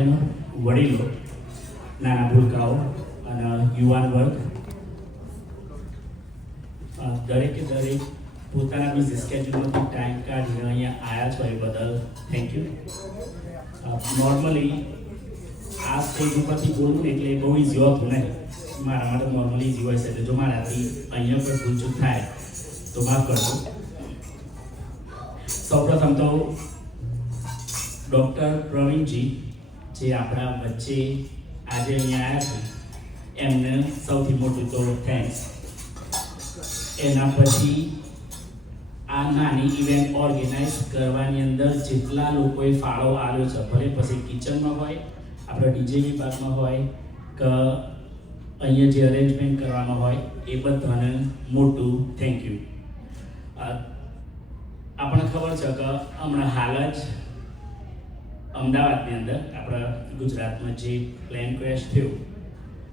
બહેનો વડીલો, નાના ભૂલકાઓ અને યુવાન વર્ગ. દરેકે દરેક પોતાના બિઝી સ્કેડ્યુલમાંથી ટાઈમ કાઢીને અહીંયા આવ્યા છો એ બદલ થેન્ક યુ નોર્મલી આ સ્ટેજ ઉપરથી બોલવું એટલે બહુ ઇઝી હોતું નહીં. મારા માટે નોર્મલી ઇઝી હોય છે. એટલે જો મારાથી અહીંયા પર ભૂલચૂક થાય, તો માફ કરજો. સૌપ્રથમ તો ડૉક્ટર પ્રવીણજી જે આપણા વચ્ચે આજે અહીંયા આવ્યા છે, એમને સૌથી મોટું તો થેન્ક્સ એના પછી આ નાની ઇવેન્ટ ઓર્ગેનાઇઝ કરવાની અંદર જેટલા લોકોએ ફાળો આવ્યો છે, ભલે પછી કિચનમાં હોય, આપણા ડીજે વિભાગમાં હોય, કે અહીંયા જે અરેન્જમેન્ટ કરવામાં હોય, એ બધાને મોટું થેન્ક યુ આપણને ખબર છે કે હમણાં હાલ જ અમદાવાદની અંદર આપણા ગુજરાતમાં જે પ્લેન ક્રેશ થયું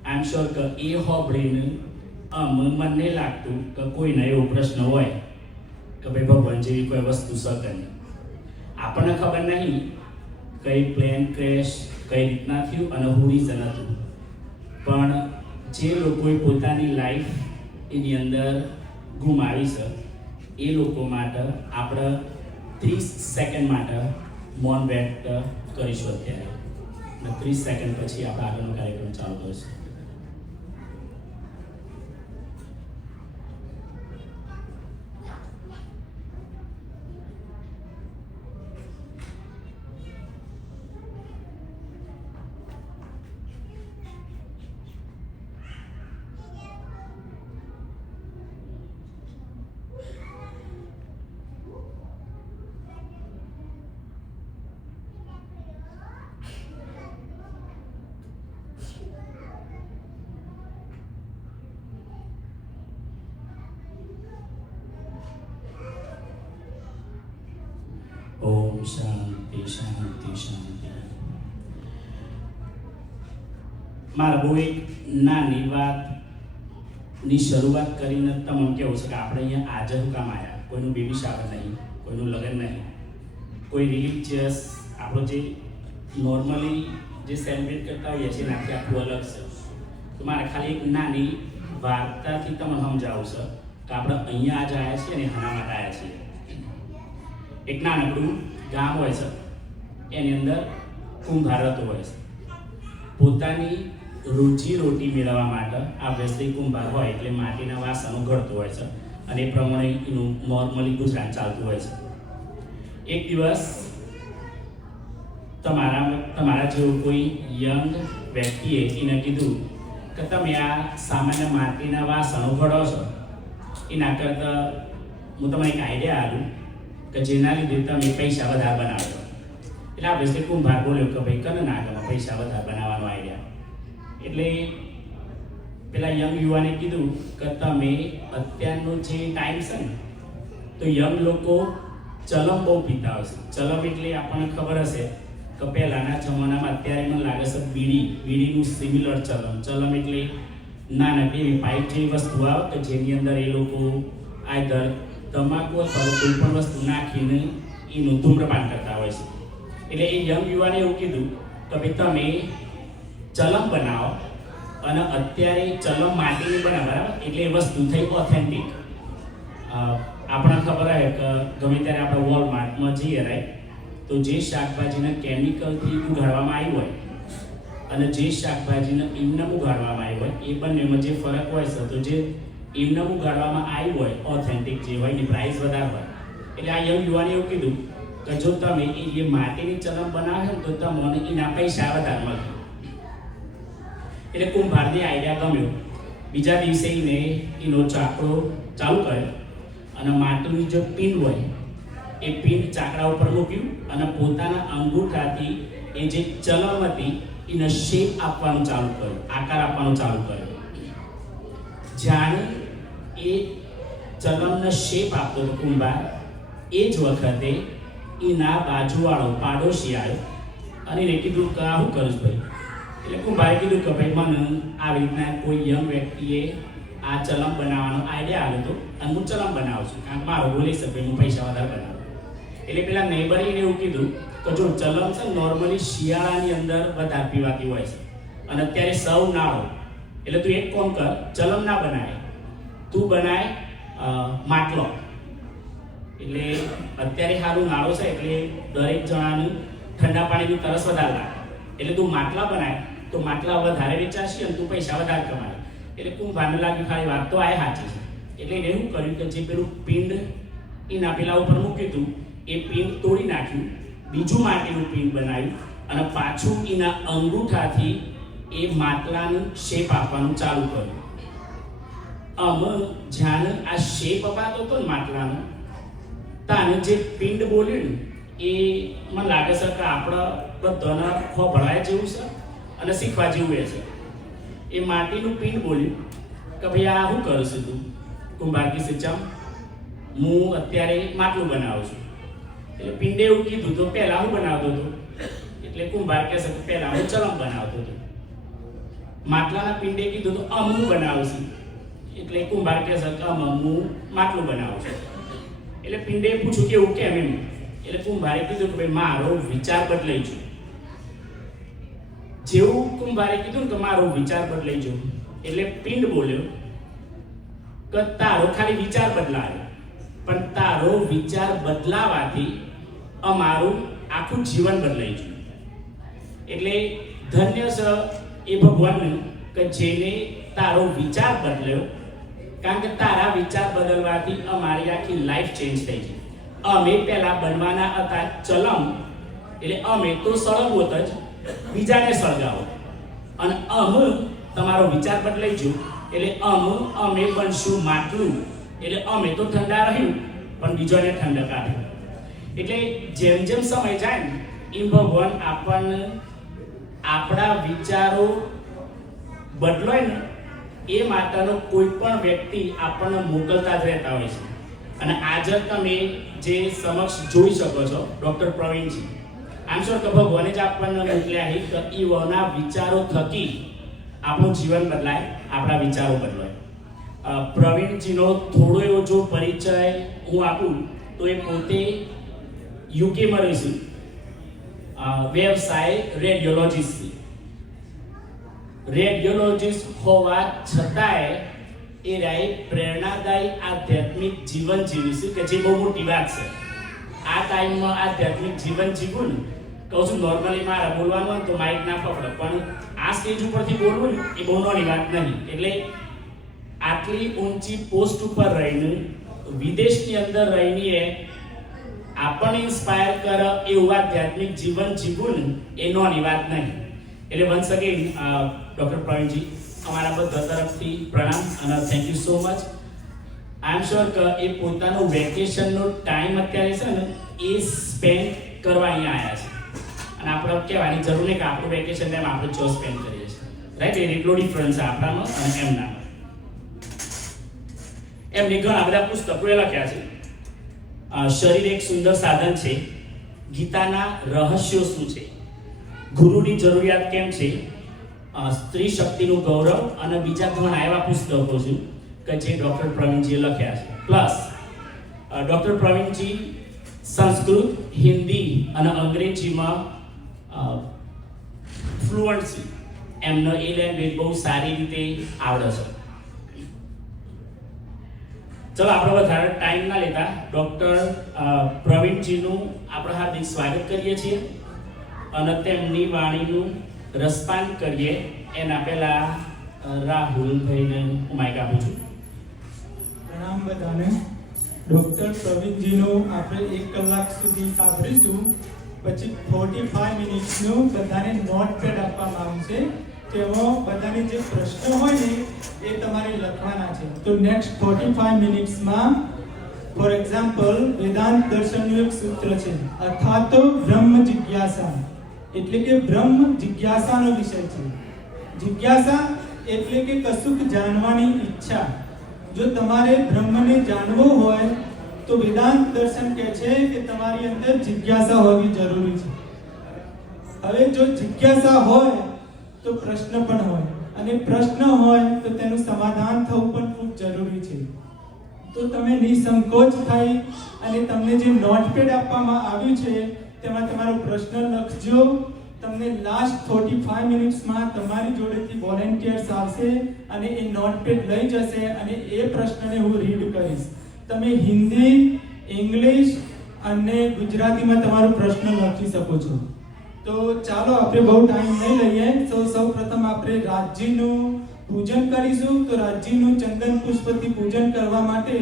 આઈ એમ શ્યોર કે એ હોભળીને મને લાગતું કે કોઈને એવો પ્રશ્ન હોય કે ભાઈ ભગવાન જેવી કોઈ વસ્તુ શકે નહીં. આપણને ખબર નહીં કઈ પ્લેન ક્રેશ કઈ રીતના થયું અને હું રીઝન હતું. પણ જે લોકોએ પોતાની લાઈફ એની અંદર ગુમાવી છે, એ લોકો માટે આપણે ત્રીસ સેકન્ડ માટે મૌન વ્યક્ત કરીશું અત્યારે અને ત્રીસ સેકન્ડ પછી આપણે આગળનો કાર્યક્રમ ચાલુ કરીશું શાંતિ શાંતિ શાંતિ. મારા બહુ એક નાની વાતની શરૂઆત કરીને તમને કેવું છે કે આપણે અહીંયા હું કામ આવ્યા કોઈનું બેબી શાવર નહીં, કોઈનું લગ્ન નહીં. કોઈ રિલિજિયસ આપણો જે નોર્મલી જે સેલિબ્રેટ કરતા હોઈએ છીએ એનાથી આખું અલગ છે. તો મારે ખાલી એક નાની વાર્તાથી તમને સમજાવું છે કે આપણે અહીંયા આજ આવ્યા છીએ અને હના માટે આવ્યા છીએ. એક નાનકડું ગામ હોય છે. એની અંદર કુંભારતો હોય છે. પોતાની રોજી રોટી મેળવવા માટે આ વ્યસ્તી કુંભાર હોય એટલે માટીના વાસણો ઘડતો હોય છે અને એ પ્રમાણે એનું નોર્મલી ગુજરાન ચાલતું હોય છે. એક દિવસ તમારા તમારા જેવું કોઈ યંગ વ્યક્તિએ એને કીધું કે તમે આ સામાન્ય માટીના વાસણો ઘડો છો. એના કરતાં હું તમને એક આઈડિયા આલું કે જેના લીધે તમે પૈસા વધારે બનાવ્યો. એટલે આપણે શ્રી કુંભાર બોલ્યો કે ભાઈ કને ના પૈસા વધારે બનાવવાનો આઈડિયા. એટલે પેલા યંગ યુવાને કીધું કે તમે અત્યારનો જે ટાઈમ છે ને, તો યંગ લોકો ચલમ બહુ પીતા હશે ચલમ એટલે આપણને ખબર હશે કે પહેલાંના જમાનામાં અત્યારે મને લાગે છે બીડી, બીડીનું સિમિલર ચલમ. ચલમ એટલે નાના એવી પાઇપ જેવી વસ્તુ આવે કે જેની અંદર એ લોકો આઈધર તમાકુ અથવા કોઈ પણ વસ્તુ નાખીને એનું ધૂમ્રપાન કરતા હોય છે. એટલે એ યંગ યુવાને એવું કીધું, કે ભાઈ તમે ચલમ બનાવો અને અત્યારે ચલમ માટીની બને બરાબર? એટલે એ વસ્તુ થઈ ઓથેન્ટિક આપણે ખબર હોય કે ગમે ત્યારે આપણે વોલમાર્ટમાં જઈએ રાઈટ તો જે શાકભાજીને કેમિકલથી ઉગાડવામાં આવ્યું હોય અને જે શાકભાજીને ઇમનમ ઉગાડવામાં આવ્યું હોય, એ બંનેમાં જે ફરક હોય છે, તો જે ઇમનમ ગાળવામાં આવી હોય ઓથેન્ટિક જે હોય એની પ્રાઇસ વધારે હોય. એટલે આ યંગ યુવાને એવું કીધું કે જો તમે એ માટીની ચલમ બનાવે તો તમને એના પૈસા વધારે મળે. એટલે કુંભારને આઈડિયા ગમ્યો. બીજા દિવસે એને એનો ચાકડો ચાલુ કર્યો અને માટીની જે પિન હોય, એ પિન ચાકડા ઉપર મૂક્યું અને પોતાના અંગૂઠાથી એ જે ચલમ હતી, એને શેપ આપવાનું ચાલુ કર્યું, આકાર આપવાનું ચાલુ કર્યું. જાણે એ ચલણનો શેપ આપતો હતો કુંભાર. એ જ વખતે એના બાજુવાળો પાડોશી આવ્યો અને એને કીધું કે આ શું કરું ભાઈ. એટલે કુંભારે કીધું કે ભાઈ મને આવી રીતના કોઈ યંગ વ્યક્તિએ આ ચલમ બનાવવાનો આઈડિયા આવ્યો હતો અને હું ચલમ બનાવું છું. કારણ કે મારો બોલી શકે હું પૈસા વધારે બનાવું. એટલે પેલા નેબરે એવું કીધું કે જો ચલમ છે નોર્મલી શિયાળાની અંદર વધારે પીવાતી હોય છે. અને અત્યારે સૌ નાળો. એટલે તું એક કોમ કર, ચલમ ના બનાય. તું બનાય માટલો. એટલે અત્યારે સારું નાળો છે, એટલે દરેક જણાનું ઠંડા પાણીનું તરસ વધારે લાગે. એટલે તું માટલા બનાય, તો માટલા વધારે વેચાશે અને તું પૈસા વધારે કમાય. એટલે કુંભારને લાગ્યું ખાલી વાત તો આ સાચી છે. એટલે એને એવું કર્યું કે જે પેલું પિંડ એના પેલા ઉપર મૂક્યું હતું, એ પિંડ તોડી નાખ્યું, બીજું માટીનું પિંડ બનાવ્યું અને પાછું એના અંગૂઠાથી એ માટલાનું શેપ આપવાનું ચાલુ કર્યું. આમ જ્યાં આ શેપ અપાતો હતો ને માટલાનો, તાને જે પિંડ બોલ્યું ને, એ મને લાગે છે કે આપણા બધાના ખોભળાય જેવું છે અને શીખવા જેવું એ છે. એ માટીનું પિંડ બોલ્યું કે ભાઈ આ શું કરું છું તું? કુંભારકી કી હું અત્યારે માટલું બનાવું છું. એટલે પિંડે એવું કીધું તો પહેલાં હું બનાવતો હતો? એટલે કુંભાર કહેશે કે પહેલાં હું ચલમ બનાવતો હતો. માટલાના પિંડે કીધું તો અમ, હું બનાવું છું. એટલે કુંભાર કે અમ હું માટલું બનાવું છું. એટલે પિંડે પૂછ્યું કે એવું કેમ એમ? એટલે કુંભારે કીધું કે ભાઈ, મારો વિચાર બદલાઈ ગયો. જેવું કુંભારે કીધું કે મારો વિચાર બદલાઈ ગયો. એટલે પિંડ બોલ્યો કે, તારો ખાલી વિચાર બદલાયો. પણ તારો વિચાર બદલાવાથી અમારું આખું જીવન બદલાઈ ગયું. એટલે ધન્ય સ એ ભગવાનનું કે જેને તારો વિચાર બદલ્યો કારણ કે તારા વિચાર બદલવાથી અમારી આખી લાઈફ ચેન્જ થઈ છે અમે પહેલા બનવાના હતા ચલમ, એટલે અમે તો સળગવત જ, બીજાને સળગાવો. અને અમ તમારો વિચાર બદલાઈ ગયો એટલે અમ અમે બનશું માટલું. એટલે અમે તો ઠંડા રહ્યું પણ બીજોને ઠંડક આપ્યું એટલે જેમ જેમ સમય જાય ને, એમ ભગવાન આપણને આપણા વિચારો બદલાય ને એ માતાનો કોઈ પણ વ્યક્તિ આપણને મોકલતા જ રહેતા હોય છે. અને આજે તમે જે સમક્ષ જોઈ શકો છો, ડૉક્ટર પ્રવીણજી આમ શ્યોર કે ભગવાને જ આપણને મોકલ્યા છે એ ઈવોના વિચારો થકી આપણું જીવન બદલાય, આપણા વિચારો બદલાય. પ્રવીણજીનો થોડો એવો જો પરિચય હું આપું, તો એ પોતે યુકેમાં રહીશું. વ્યવસાય રેડિયોલોજીસ્ટ રેડિયોલોજીસ્ટ હોવા છતાંય એ રાય પ્રેરણાદાયી આધ્યાત્મિક જીવન જીવીશું કે જે બહુ મોટી વાત છે. આ ટાઈમમાં આધ્યાત્મિક જીવન જીવું ને, કહું છું નોર્મલી મારે બોલવાનું હોય તો માઇક ના પકડે, પણ આ સ્ટેજ ઉપરથી બોલવું ને, એ બહુ નાની વાત નહીં. એટલે આટલી ઊંચી પોસ્ટ ઉપર રહીને, વિદેશની અંદર રહીને આપણને ઇન્સ્પાયર કરે એવું આધ્યાત્મિક જીવન જીવવું ને, એ નોની વાત નહીં. એટલે વન્સ અગેન ડૉક્ટર પ્રવીણજી અમારા બધા તરફથી પ્રણામ અને thank you so much I am sure કે એ પોતાનો વેકેશનનો ટાઈમ અત્યારે છે ને, એ સ્પેન્ડ કરવા અહીંયા આવ્યા છે. અને આપણે કહેવાની જરૂર નહીં કે આપણું વેકેશન ટાઈમ આપણે જો સ્પેન્ડ કરીએ છીએ. રાઈટ એ એટલો ડિફરન્સ છે આપણામાં અને એમનામાં. એમની ઘણા બધા પુસ્તકો લખ્યા છે. શરીર એક સુંદર સાધન છે. ગીતાના રહસ્યો શું છે? ગુરુની જરૂરિયાત કેમ છે? સ્ત્રી શક્તિનું ગૌરવ અને બીજા ત્રણ એવા પુસ્તકો છે કે જે ડૉક્ટર પ્રવીણજીએ લખ્યા છે. પ્લસ ડૉક્ટર પ્રવીણજી સંસ્કૃત, હિન્દી અને અંગ્રેજીમાં ફ્લુઅન્સી એમનો એ લેંગ્વેજ બહુ સારી રીતે આવડે છે. ચલો, આપણે વધારે ટાઈમ ના લેતા. ડૉક્ટર પ્રવીણજીનું આપણે હાર્દિક સ્વાગત કરીએ છીએ અને તેમની વાણીનું રસપાન કરીએ. એના પહેલા રાહુલભાઈને હું માઇક આપું છું. પ્રણામ બધાને. ડૉક્ટર પ્રવીણજીનો આપણે એક કલાક સુધી સાંભળીશું. પછી ફોર્ટી ફાઈવ મિનિટ્સનું બધાને નોટ પેડ આપવામાં આવશે તેમાં બધાને જે પ્રશ્ન હોય ને, એ તમારે લખવાના છે. તો નેક્સ્ટ ફોર્ટી ફાઈવ મિનિટ્સમાં ફોર એક્ઝામ્પલ વેદાંત દર્શનનું એક સૂત્ર છે. અથવા તો બ્રહ્મ જિજ્ઞાસા. એટલે કે બ્રહ્મ જિજ્ઞાસાનો વિષય છે. જિજ્ઞાસા એટલે કે કશુંક જાણવાની ઈચ્છા. જો તમારે બ્રહ્મને જાણવું હોય, તો વેદાંત દર્શન કહે છે કે તમારી અંદર જિજ્ઞાસા હોવી જરૂરી છે. હવે જો જિજ્ઞાસા હોય, તો પ્રશ્ન પણ હોય. અને પ્રશ્ન હોય, તો તેનું સમાધાન થવું પણ ખૂબ જરૂરી છે. તો તમે નિસંકોચ થઈ અને તમને જે નોટપેડ આપવામાં આવ્યું છે તેમાં તમારો પ્રશ્ન લખજો. તમને લાસ્ટ ફોર્ટી ફાઈવ મિનિટ્સમાં તમારી જોડેથી વોલેન્ટિયર્સ આવશે અને એ નોટપેડ લઈ જશે અને એ પ્રશ્નને હું રીડ કરીશ. તમે હિન્દી, ઇંગ્લિશ અને ગુજરાતીમાં તમારો પ્રશ્ન લખી શકો છો. તો ચાલો આપણે બહુ ટાઈમ નહીં લઈએ. તો સૌ પ્રથમ આપણે રાજજીનું પૂજન કરીશું. તો રાજજીનું ચંદન પુષ્પથી પૂજન કરવા માટે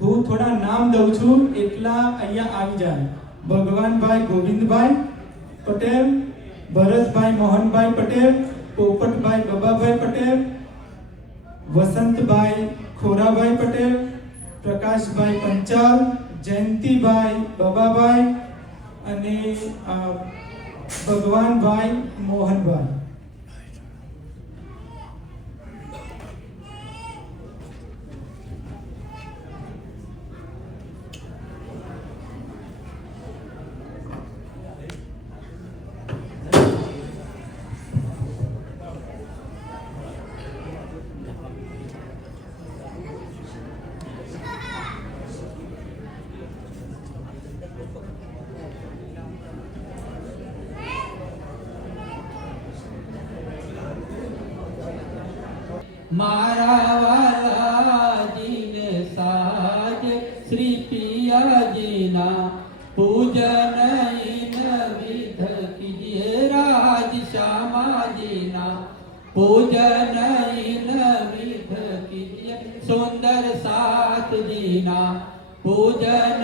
હું થોડા નામ દઉં છું. એટલા અહીંયા આવી જાય. ભગવાનભાઈ ગોવિંદભાઈ પટેલ, ભરતભાઈ મોહનભાઈ પટેલ, પોપટભાઈ બબાભાઈ પટેલ, વસંતભાઈ ખોરાભાઈ પટેલ, પ્રકાશભાઈ પંચાલ, જયંતિભાઈ બબાભાઈ અને ભગવાનભાઈ મોહનભાઈ. મારા વાલા જીને સાજ શ્રી પિયાજીના પૂજન વિધ કીજીએ રાજ શ્યામાજીના પૂજન વિધ કીજીએ સુંદર સાતજીના પૂજન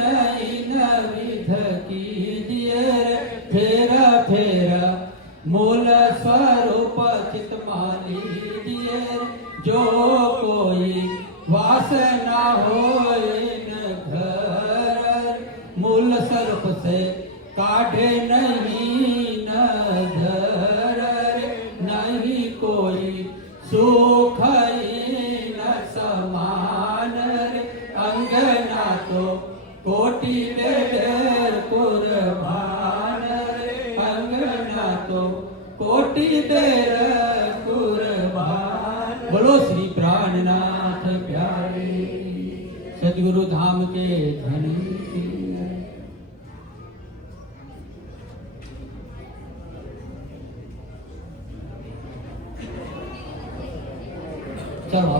ચાલો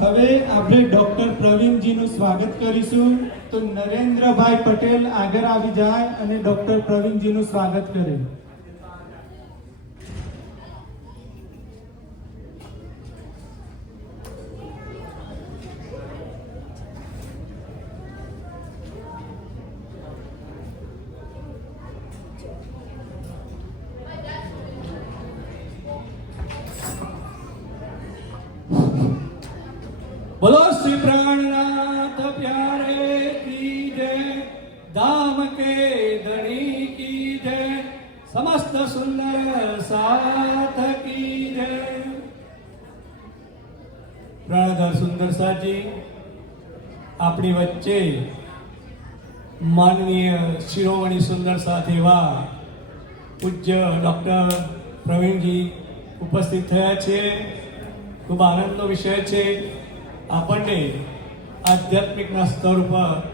હવે આપણે ડોક્ટર પ્રવીણજીનું સ્વાગત કરીશું. તો નરેન્દ્રભાઈ પટેલ આગળ આવી જાય અને ડોક્ટર પ્રવીણજીનું સ્વાગત કરે બોલો શ્રી પ્રાણનાથ પ્યારે કી જય દામ કે ધણી કી જય, સમસ્ત સુંદર સાથ કી જય. પ્રાણધર સુંદર સાજી આપણી વચ્ચે માનનીય શિરોમણી સુંદર સાથ એવા પૂજ્ય ડૉક્ટર પ્રવીણજી ઉપસ્થિત થયા છે. ખૂબ આનંદનો વિષય છે. આપણને આધ્યાત્મિકના સ્તર ઉપર